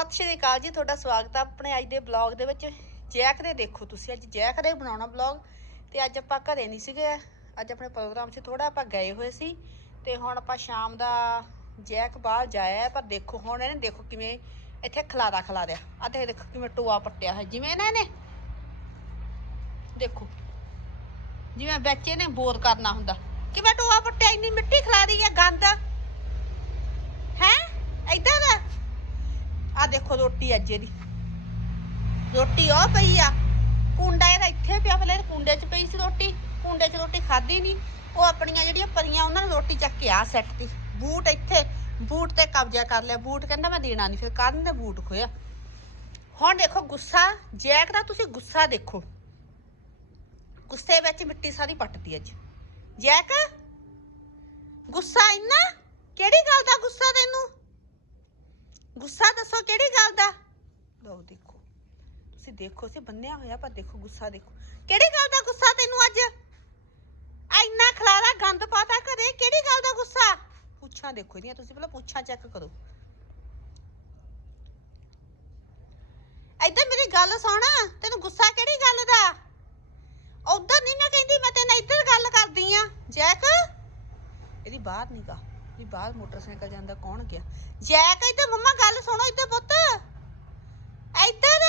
ਸਤਿ ਸ਼੍ਰੀ ਅਕਾਲ ਜੀ, ਤੁਹਾਡਾ ਸਵਾਗਤ ਹੈ ਆਪਣੇ ਅੱਜ ਦੇ ਬਲੌਗ ਦੇ ਵਿੱਚ। ਜੈਕ ਦੇ ਦੇਖੋ ਤੁਸੀਂ, ਅੱਜ ਜੈਕ ਦੇ ਬਣਾਉਣਾ ਬਲੌਗ। ਤੇ ਅੱਜ ਆਪਾਂ ਘਰੇ ਨਹੀਂ ਸੀਗੇ, ਅੱਜ ਆਪਣੇ ਪ੍ਰੋਗਰਾਮ 'ਚ ਥੋੜਾ ਆਪਾਂ ਗਏ ਹੋਏ ਸੀ। ਤੇ ਹੁਣ ਆਪਾਂ ਸ਼ਾਮ ਦਾ ਜੈਕ ਬਾਹਰ ਜਾਇਆ ਪਰ ਦੇਖੋ ਹੁਣ ਇਹਨੇ, ਦੇਖੋ ਕਿਵੇਂ ਇੱਥੇ ਖਲਾਰਾ ਖਲਾ ਦਿਆ ਆ ਤੇ ਦੇਖੋ ਕਿਵੇਂ ਟੋਆ ਪੱਟਿਆ ਹੈ ਜਿਵੇਂ ਨਾ ਇਹਨੇ। ਦੇਖੋ, ਜਿਵੇਂ ਬੱਚੇ ਨੇ ਬੋਰ ਕਰਨਾ ਹੁੰਦਾ। ਕਿਵੇਂ ਟੋਆ ਪੱਟਿਆ, ਇੰਨੀ ਮਿੱਟੀ ਖਲਾਰੀ ਹੈ ਗੰਦ। ਹੈ? ਏਦਾਂ ਦਾ। ਆ ਦੇਖੋ ਰੋਟੀ ਅੱਜ ਇਹਦੀ। ਰੋਟੀ ਉਹ ਪਈ ਆ। ਕੁੰਡਾ ਇਹਦਾ ਇੱਥੇ ਪਿਆ ਪਹਿਲੇ ਕੁੰਡੇ 'ਚ ਪਈ ਸੀ ਰੋਟੀ। ਕੁੰਡੇ 'ਚ ਰੋਟੀ ਖਾਧੀ ਨਹੀਂ। ਉਹ ਆਪਣੀਆਂ ਜਿਹੜੀਆਂ ਪਰੀਆਂ ਉਹਨਾਂ ਨੇ ਰੋਟੀ ਚੱਕ ਕੇ ਆ ਸੈੱਟ ਤੀ ਬੂਟ ਇੱਥੇ, ਬੂਟ ਤੇ ਕਬਜ਼ਾ ਕਰ ਲਿਆ। ਬੂਟ ਕਹਿੰਦਾ ਮੈਂ ਦੇਣਾ ਨਹੀਂ। ਫਿਰ ਕਰਨ ਨੇ ਬੂਟ ਖੋਇਆ ਹੁਣ ਦੇਖੋ ਗੁੱਸਾ, ਜੈਕ ਦਾ ਤੁਸੀਂ ਗੁੱਸਾ ਦੇਖੋ। ਗੁੱਸੇ ਵਿੱਚ ਮਿੱਟੀ ਸਾਰੀ ਪੱਟਦੀ ਅੱਜ। ਜੈਕ, ਗੁੱਸਾ ਇੰਨਾ? ਕਿਹੜੀ ਗੱਲ ਦਾ ਗੁੱਸਾ ਤੈਨੂੰ? ਗੁੱਸਾ ਦੱਸੋ ਕਿਹੜੀ ਗੱਲ ਦਾ? ਲਓ ਦੇਖੋ। ਤੁਸੀਂ ਦੇਖੋ ਸੀ ਬੰਨਿਆ ਹੋਇਆ ਪਰ ਦੇਖੋ ਗੁੱਸਾ ਦੇਖੋ। ਕਿਹੜੀ ਗੱਲ ਦਾ ਗੁੱਸਾ ਤੈਨੂੰ ਅੱਜ? ਇੰਨਾ ਖਲਾਰਾ ਗੰਦ ਪਾਤਾ ਘਰੇ ਕਿਹੜੀ ਗੱਲ ਦਾ ਗੁੱਸਾ? ਪੁੱਛਾਂ ਦੇਖੋ ਇਹਦੀਆਂ ਤੁਸੀਂ ਪਹਿਲਾਂ ਪੁੱਛਾਂ ਚੈੱਕ ਕਰੋ। ਇੱਧਰ ਮੇਰੀ ਗੱਲ ਸੁਣ ਤੈਨੂੰ ਗੁੱਸਾ ਕਿਹੜੀ ਗੱਲ ਦਾ? ਉਧਰ ਨਹੀਂ ਮੈਂ ਕਹਿੰਦੀ ਮੈਂ ਤੇਰੇ ਨਾਲ ਇੱਧਰ ਗੱਲ ਕਰਦੀ ਆ। ਜੈਕ? ਇਹਦੀ ਬਾਹਰ ਨਿਗਾ ਵੀ ਬਾਹਰ ਮੋਟਰਸਾਈਕਲ ਜਾਂਦਾ ਕੌਣ ਗਿਆ? ਜੈਕ ਇੱਧਰ ਮੰਮਾ ਗੱਲ ਸੁਣੋ ਇੱਧਰ ਪੁੱਤ। ਇੱਧਰ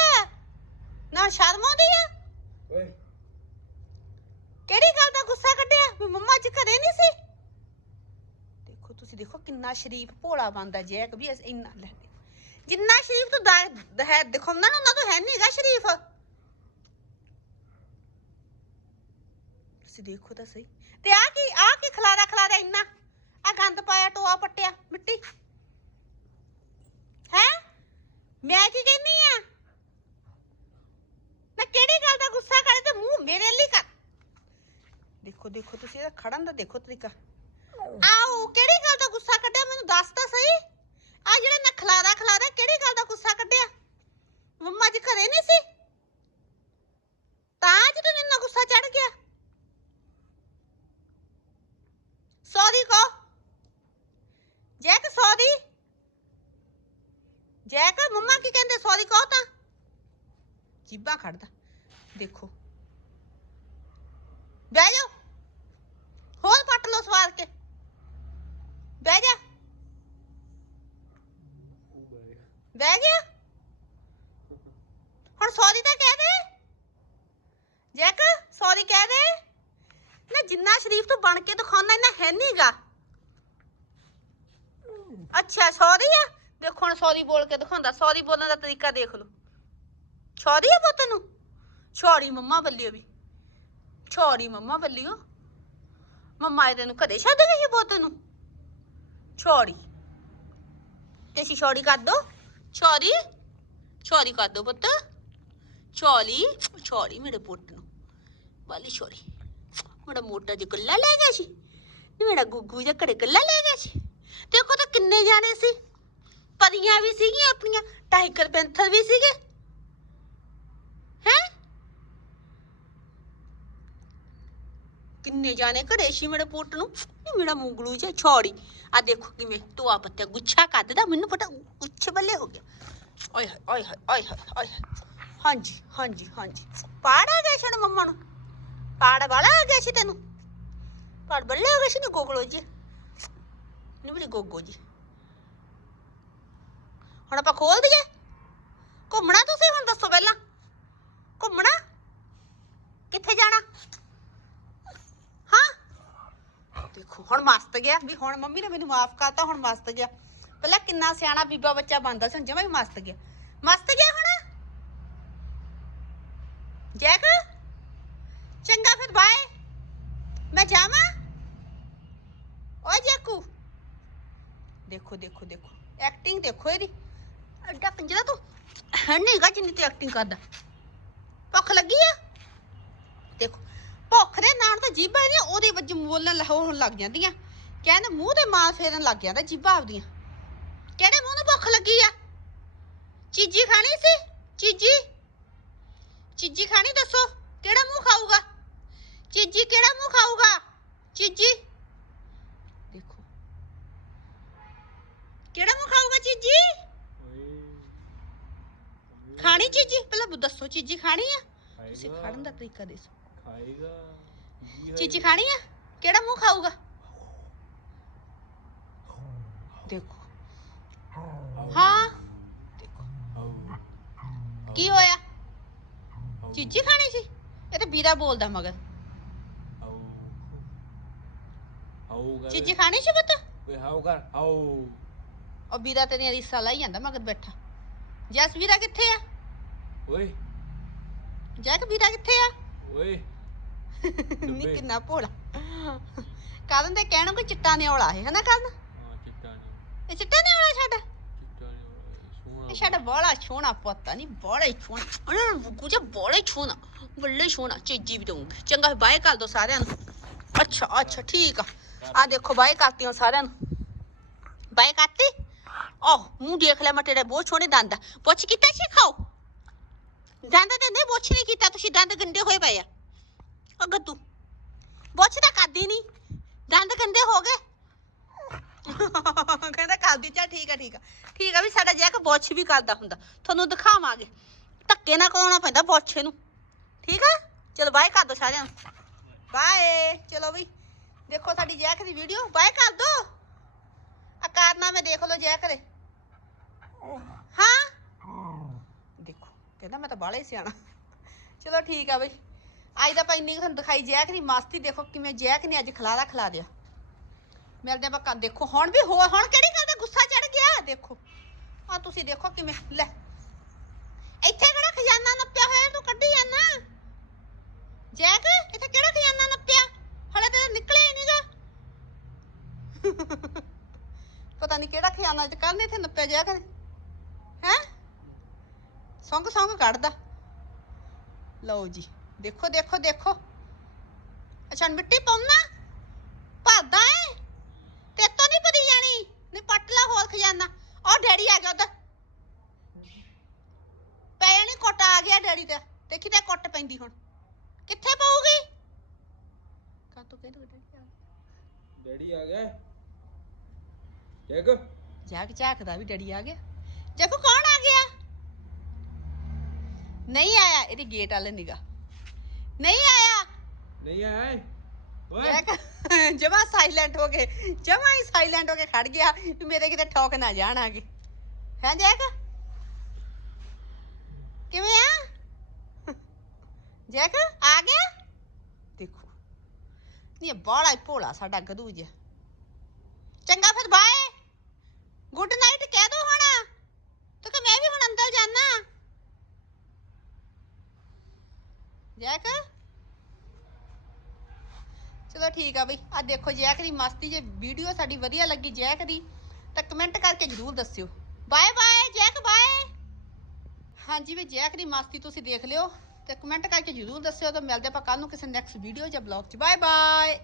ਨਾ ਸ਼ਰਮ ਆਉਂਦੀ ਆ? ਓਏ। ਕਿਹੜੀ ਗੱਲ ਦਾ ਗੁੱਸਾ ਕੱਢਿਆ? ਵੀ ਮੰਮਾ ਅੱਜ ਘਰੇ ਨਹੀਂ ਸੀ? ਦੇਖੋ ਤੁਸੀਂ ਦੇਖੋ ਕਿੰਨਾ ਸ਼ਰੀਫ ਭੋਲਾ ਬੰਦਾ ਜੈਕ ਵੀ ਇੰਨਾ ਲੈ। ਜਿੰਨਾ ਸ਼ਰੀਫ ਤੂੰ ਹੈ ਦਿਖਾਉਂਦਾ ਨਾ ਉਹਨਾਂ ਤੋਂ ਹੈ ਨਹੀਂਗਾ ਸ਼ਰੀਫ। ਤੁਸੀਂ ਦੇਖੋ ਤਾਂ ਸਹੀ। ਤੇ ਆ ਕੀ ਖਲਾਰਾ ਖਲਾਰਾ ਇੰਨਾ ਆ ਗੰਦ ਪਾਇਆ ਟੋਆ ਪੱਟਿਆ ਮਿੱਟੀ। ਹੈ? ਮੈਂ ਕੀ ਕਹਿੰਨੀ ਆ? ਨਾ ਕਿਹੜੀ ਗੱਲ ਦਾ ਗੁੱਸਾ ਕਰੇ ਤੇ ਮੂੰਹ ਮੇਰੇ ਲਈ ਕਰ। ਦੇਖੋ ਦੇਖੋ, ਤੁਸੀਂ ਇਹਦਾ ਖੜਨ ਦਾ ਦੇਖੋ ਤਰੀਕਾ। ਆਓ, ਕਿਹੜੀ ਗੱਲ ਦਾ ਗੁੱਸਾ ਕੱਢਿਆ? ਮੈਨੂੰ ਦੱਸ ਤਾਂ ਸਹੀ। ਆ ਜਿਹੜਾ ਨਾ ਖਲਾਰਾ ਖਲਾਰਾ ਕਿਹੜੀ ਗੱਲ ਦਾ ਗੁੱਸਾ ਕੱਢਿਆ? ਮੰਮਾ ਜੀ ਘਰੇ ਨਹੀਂ ਸੀ ਤਾਂ ਅੱਜ ਤੈਨੂੰ ਇੰਨਾ ਗੁੱਸਾ ਚੜ ਗਿਆ ਸੌਰੀ ਕੋ ਜੈਕ ਸੌਰੀ ਜੈਕ ਮੰਮਾ ਕੀ ਕਹਿੰਦੇ, ਸੌਰੀ ਕਹੋ ਤਾਂ। ਜੀਬਾਂ ਖੜਦਾ। ਦੇਖੋ। ਬਹਿ ਜਾ ਹੋਰ ਪੱਟ ਲੋ ਸਵਾਰ ਕੇ। ਬਹਿ ਜਾ। ਬਹਿ ਗਿਆ। ਹੁਣ ਸੌਰੀ ਤਾਂ ਕਹਿ ਦੇ। ਜੈਕ ਸੌਰੀ ਕਹਿ ਦੇ। ਨਾ ਜਿੰਨਾ ਸ਼ਰੀਫ ਤੂੰ ਬਣ ਕੇ ਦਿਖਾਉਣਾ ਇੰਨਾ ਹੈ ਨਹੀਂਗਾ ਅੱਛਾ, ਸੌਰੀ ਆ। ਦੇਖੋ ਹੁਣ ਸੌਰੀ ਬੋਲ ਕੇ ਦਿਖਾਉਂਦਾ ਸੌਰੀ ਬੋਲਣ ਦਾ ਤਰੀਕਾ ਦੇਖ ਲਓ। ਛੋਰੀ ਆ ਪੁੱਤ ਨੂੰ ਛੋਰੀ ਮੰਮਾ ਬੱਲੀਓ ਵੀ। ਛੋਰੀ ਮੰਮਾ ਬੱਲਿਓ ਮੰਮਾ ਇਹ ਤੈਨੂੰ ਕਦੇ ਛੱਡ ਗਈ ਪੁੱਤ ਨੂੰ ਛੋਰੀ। ਤੁਸੀਂ ਅਸੀਂ ਛੋਰੀ ਕਰ ਦੋ। ਛੋਰੀ? ਛੋਰੀ ਕਰ ਦੋ ਪੁੱਤ। ਛੋਲੀ? ਛੋਰੀ ਮੇਰੇ ਪੁੱਤ ਨੂੰ। ਵਾਲੀ ਛੋਰੀ। ਮੇਰਾ ਮੋਟਾ ਜਿਹਾ ਗੱਲਾ ਲੈ ਗਿਆ ਸੀ। ਮੇਰਾ ਗੁੱਗੂ ਜਿਹਾ ਘੜੇ ਗੱਲਾ ਲੈ ਗਿਆ ਸੀ। ਦੇਖੋ ਤਾਂ ਕਿੰਨੇ ਜਾਣੇ ਸੀ। ਪਰੀਆਂ ਵੀ ਸੀਗੀਆਂ ਆਪਣੀਆਂ ਟਾਈਗਰ ਪੈਂਥਰ ਵੀ ਸੀਗੇ। ਹੈ? ਕਿੰਨੇ ਜਾਣੇ ਘਰੇ ਸੀ ਮੇਰੇ ਪੁੱਤ ਨੂੰ? ਨੀ ਮੇਰਾ ਮੂੰਗਲੂ ਜਿਹਾ ਛੋੜੀ ਆ ਦੇਖੋ ਕਿਵੇਂ ਟੋਆ ਪੱਤੇ ਗੁੱਛਾ ਕੱਢਦਾ, ਮੈਨੂੰ ਪਤਾ ਉੱਛੇ ਬੱਲੇ ਹੋ ਗਿਆ। ਓਏ ਓਏ ਓਏ ਓਏ ਹਾਂਜੀ ਹਾਂਜੀ ਹਾਂਜੀ। ਪਾੜ ਆ ਗਿਆ ਸੀ ਮੰਮਾ ਨੂੰ। ਪਾੜ ਵਾਲਾ ਆ ਗਿਆ ਸੀ ਤੈਨੂੰ। ਪਾੜ ਬੱਲੇ ਹੋ ਗਿਆ ਸੀ ਨੀ ਗੋਗਲੋ ਜੀ ਨੀ ਬੜੀ ਗੋਗੋ ਜੀ ਹੁਣ ਆਪਾਂ ਖੋਲ ਦਈਏ। ਘੁੰਮਣਾ ਤੁਸੀਂ ਹੁਣ, ਦੱਸੋ ਪਹਿਲਾਂ। ਘੁੰਮਣਾ? ਕਿੱਥੇ ਜਾਣਾ? ਹਾਂ? ਦੇਖੋ, ਹੁਣ ਮਸਤ ਗਿਆ। ਵੀ ਹੁਣ ਮੰਮੀ ਨੇ ਮੈਨੂੰ ਮਾਫ ਕਰਤਾ, ਹੁਣ ਮਸਤ ਗਿਆ। ਪਹਿਲਾਂ ਕਿੰਨਾ ਸਿਆਣਾ ਬੀਬਾ ਬੱਚਾ ਬਣਦਾ ਸੀ ਜਮਾ ਹੀ ਮਸਤ ਗਿਆ। ਮਸਤ ਗਿਆ ਹੁਣ? ਜੈਕ? ਚੰਗਾ ਫਿਰ ਬਾਏ ਮੈਂ ਜਾਵਾਂ? ਓ ਜੈਕੂ। ਦੇਖੋ ਦੇਖੋ ਦੇਖੋ। ਐਕਟਿੰਗ ਦੇਖੋ ਇਹਦੀ। ਐਡਾ ਕੰਜਰਾ ਤੂੰ? ਹੈ ਨਹੀਂਗਾ ਜਿੰਨੀ ਤੇ ਐਕਟਿੰਗ ਕਰਦਾ। ਭੁੱਖ ਲੱਗੀ ਆ? ਦੇਖੋ, ਭੁੱਖ ਦੇ ਨਾਲ ਤਾਂ ਜੀਭਾਂ ਨੇ ਉਹਦੇ ਵਿੱਚ ਬੋਲਣ ਲ- ਲੱਗ ਜਾਂਦੀਆਂ। ਕਹਿੰਦੇ ਮੂੰਹ ਤੇ ਮਾਂ ਫੇਰਨ ਲੱਗ ਜਾਂਦਾ ਜੀਭਾਂ ਆਪਦੀਆਂ। ਕਿਹੜੇ ਮੂੰਹ ਨੂੰ ਭੁੱਖ ਲੱਗੀ ਆ? ਚੀਜੀ ਖਾਣੀ ਸੀ? ਚੀਜੀ? ਚੀਜੀ ਖਾਣੀ ਦੱਸੋ, ਕਿਹੜਾ ਮੂੰਹ ਖਾਊਗਾ? ਚੀਜੀ ਕਿਹੜਾ ਮੂੰਹ ਖਾਊਗਾ? ਚੀਜੀ? ਦੇਖੋ। ਕਿਹੜਾ ਮੂੰਹ ਖਾਊਗਾ ਚੀਜੀ? ਦੱਸੋ ਚੀਜ਼ੀ ਖਾਣੀ ਆ? ਤੁਸੀਂ ਖਾਣ ਦਾ ਤਰੀਕਾ ਦੱਸੋ ਖਾਏਗਾ। ਚੀਜ਼ੀ ਖਾਣੀ ਆ? ਕਿਹੜਾ ਮੂੰਹ ਖਾਊਗਾ? ਦੇਖੋ। ਹਾਂ। ਕੀ ਹੋਇਆ? ਚੀਜ਼ੀ ਖਾਣੀ ਸੀ? ਇਹ ਤਾਂ ਵੀਰਾ ਬੋਲਦਾ ਮਗਰ। ਚੀਜ਼ੀ ਖਾਣੀ ਸੀ ਓਏ ਕਰ ਆਓ ਉਹ ਵੀਰਾ ਤੇਰੀਆਂ ਰੀਸਾਂ ਲਾਈ ਜਾਂਦਾ ਮਗਰ ਬੈਠਾ। ਜਸ ਵੀਰਾ ਕਿੱਥੇ ਆ? ਓਏ ਜੈਕ ਵੀਰਾ ਕਿੱਥੇ ਆ ਓਏ ਨੀ ਡੁੱਬੇ। ਕਿੰਨਾ ਭੋਲਾ ਕਰਨ ਦੇ ਕਹਿਣੋਂ ਕਿ ਚਿੱਟਾ ਨਿਉਲਾ ਹੈ ਹਨਾ ਕਰਨ ਹਾਂ ਚਿੱਟਾ ਨਹੀਂ ਇਹ ਚਿੱਟਾ ਨਿਉਲਾ ਸਾਡਾ ਚਿੱਟਾ ਨਹੀਂ ਸੋਹਣਾ ਇਹ ਸਾਡਾ ਬੜਾ ਸੋਹਣਾ ਪੁੱਤ ਨਹੀਂ ਬੜਾ ਹੀ ਸੋਹਣਾ ਕੁਝ ਬੜਾ ਹੀ ਸੋਹਣਾ ਬੱਲੇ ਸੋਹਣਾ ਚੀਜੀ ਵੀ ਦਊਂਗੀ ਚੰਗਾ ਬਾਏ ਕਰ ਦੋ ਸਾਰਿਆਂ ਨੂੰ ਅੱਛਾ ਅੱਛਾ ਠੀਕ ਆ ਆ ਦੇਖੋ ਬਾਏ ਕਰਤੀਆਂ ਸਾਰਿਆਂ ਨੂੰ ਬਾਏ ਕਰਤੀ ਆਹ ਮੂੰਹ ਦੇਖ ਲੈ ਮੈਂ ਤੇਰੇ ਬਹੁਤ ਸੋਹਣੇ ਦੰਦ ਆ ਪੁੱਛ ਕੀਤਾ ਸੀ ਖਾਓ ਦੰਦ ਤੇ ਨਹੀਂ, ਪੁੱਛ ਨਹੀਂ ਕੀਤਾ, ਤੁਸੀਂ ਦੰਦ ਗੰਦੇ ਹੋਏ ਪਏ ਆ। ਉਹ ਗੱਦੂ ਪੁੱਛ ਤਾਂ ਕਰਦੀ ਨਹੀਂ। ਦੰਦ ਗੰਦੇ ਹੋ ਗਏ। ਕਹਿੰਦਾ ਕਰਦੀ ਚਾ ਠੀਕ ਆ ਠੀਕ ਆ। ਠੀਕ ਆ ਵੀ ਸਾਡਾ ਜੈਕ ਬੋਛ ਵੀ ਕਰਦਾ ਹੁੰਦਾ। ਤੁਹਾਨੂੰ ਦਿਖਾਵਾਂਗੇ। ਧੱਕੇ ਨਾ ਕਰਾਉਣਾ ਪੈਂਦਾ ਬੋਛੇ ਨੂੰ। ਠੀਕ ਆ? ਚਲੋ ਬਾਏ ਕਰ ਦੋ ਸਾਰਿਆਂ ਨੂੰ। ਬਾਏ ਚਲੋ ਵੀ, ਦੇਖੋ ਸਾਡੀ ਜੈਕ ਦੀ ਵੀਡੀਓ ਬਾਏ ਕਰ ਦੋ। ਆ ਕਾਰਨਾਮੇ ਦੇਖ ਲਓ ਜੈਕ ਦੇ। ਹਾਂ? ਕਹਿੰਦਾ ਮੈਂ ਤਾਂ ਬਾਹਲਾ ਹੀ ਸਿਆਣਾ। ਚਲੋ ਠੀਕ ਆ ਬਈ। ਅੱਜ ਤਾਂ ਆਪਾਂ ਇੰਨੀ ਕੁ ਤੁਹਾਨੂੰ ਦਿਖਾਈ ਜੈਕ ਦੀ ਮਸਤੀ ਦੇਖੋ ਕਿਵੇਂ ਜੈਕ ਨੇ ਅੱਜ ਖਲਾਰਾ ਖਿਲਾ ਦਿਆ। ਮਿਲਦੇ ਆਪਾਂ ਕੱਲ ਦੇਖੋ ਹੁਣ ਵੀ ਹੋਰ ਹੁਣ ਕਿਹੜੀ ਗੱਲ ਦਾ ਗੁੱਸਾ ਚੜ ਗਿਆ? ਦੇਖੋ। ਆ ਤੁਸੀਂ ਦੇਖੋ ਕਿਵੇਂ, ਲੈ। ਇੱਥੇ ਕਿਹੜਾ ਖਜ਼ਾਨਾ ਨੱਪਿਆ ਹੋਇਆ, ਤੂੰ ਕੱਢੀ ਜਾਂਦਾ ਜੈਕ, ਇੱਥੇ ਕਿਹੜਾ ਖਜ਼ਾਨਾ ਨੱਪਿਆ? ਹਲੇ ਤੇ ਨਿਕਲਿਆ ਹੀ ਨਹੀਂਗਾ ਪਤਾ ਨਹੀਂ ਕਿਹੜਾ ਖਜ਼ਾਨਾ ਚ ਕੱਲ ਨੇ ਇੱਥੇ ਨੱਪਿਆ ਜੈਕ ਨੇ। ਹੈ? ਸੰਗ ਸੰਗ ਕੱਢਦਾ। ਲਓ ਜੀ ਦੇਖੋ ਦੇਖੋ ਦੇਖੋ। ਅੱਛਾ ਮਿੱਟੀ ਪਾਉਣਾ? ਭਰਦਾ ਏ। ਤੇ ਤੋਂ ਨਹੀਂ ਜਾਣੀ। ਨਹੀਂ ਪੱਟ ਲਾ ਹੋਰ ਖਜ਼ਾਨਾ। ਉਹ ਡੈਡੀ ਆ ਗਿਆ ਉਧਰ। ਪੈ ਜਾਣੀ ਕੁੱਟ ਆ ਗਿਆ ਡੈਡੀ ਤੇ ਦੇਖੀ ਤੇ ਕੁੱਟ ਪੈਂਦੀ ਹੁਣ। ਕਿੱਥੇ ਪਊਗੀ? ਕਾ ਤੂੰ ਕਹਿੰਦਾ ਡੈਡੀ ਆ ਗਿਆ। ਡੈਡੀ ਆ ਗਿਆ ਜੈਕ ਜਾਗ ਝਾਕਦਾ ਵੀ ਡੈਡੀ ਆ ਗਿਆ। ਦੇਖੋ ਕੌਣ ਆ ਗਿਆ? ਨਹੀਂ ਆਇਆ ਇਹਦੀ ਗੇਟ ਵਾਲੇ ਨਿਗਾ ਨਹੀਂ ਆਇਆ। ਨਹੀਂ ਆਇਆ ਓਏ। ਜਮਾ ਸਾਇਲੈਂਟ ਹੋ ਗਏ ਜਮਾ ਹੀ ਸਾਇਲੈਂਟ ਹੋ ਕੇ ਖੜ ਗਿਆ ਵੀ ਮੇਰੇ ਕਿਤੇ ਠੋਕ ਨਾ ਜਾਣ ਆਗੇ ਹੈ ਜੈਕ? ਕਿਵੇਂ ਆ? ਜੈਕ ਆ ਗਿਆ? ਦੇਖੋ। ਨਹੀਂ ਬਾਲਾ ਹੀ ਭੋਲਾ ਸਾਡਾ ਗਧੂ ਜਿਹਾ। ਚੰਗਾ ਫਿਰ ਬਾਏ ਗੁੱਡ ਨਾਈਟ ਕਹਿ ਦੋ ਹੁਣ। ਤੂੰ ਕਿ ਮੈਂ ਵੀ ਹੁਣ ਅੰਦਰ ਜਾਣਾ ਜੈਕ? ਚਲੋ ਠੀਕ ਆ ਬਈ। ਆ ਦੇਖੋ ਜੈਕ ਦੀ ਮਸਤੀ, ਜੇ ਵੀਡੀਓ ਸਾਡੀ ਵਧੀਆ ਲੱਗੀ ਜੈਕ ਦੀ, ਤਾਂ ਕਮੈਂਟ ਕਰਕੇ ਜਰੂਰ ਦੱਸਿਓ। ਬਾਏ ਬਾਏ ਜੈਕ ਬਾਏ ਹਾਂਜੀ ਵੀ ਜੈਕ ਦੀ ਮਸਤੀ ਤੁਸੀਂ ਦੇਖ ਲਿਓ ਤੇ ਕਮੈਂਟ ਕਰਕੇ ਜਰੂਰ ਦੱਸਿਓ ਤਾਂ ਮਿਲਦੇ ਆਪਾਂ ਕੱਲ ਨੂੰ ਕਿਸੇ ਨੈਕਸਟ ਵੀਡੀਓ ਜਾਂ ਬਲੌਗ 'ਚ। Bye bye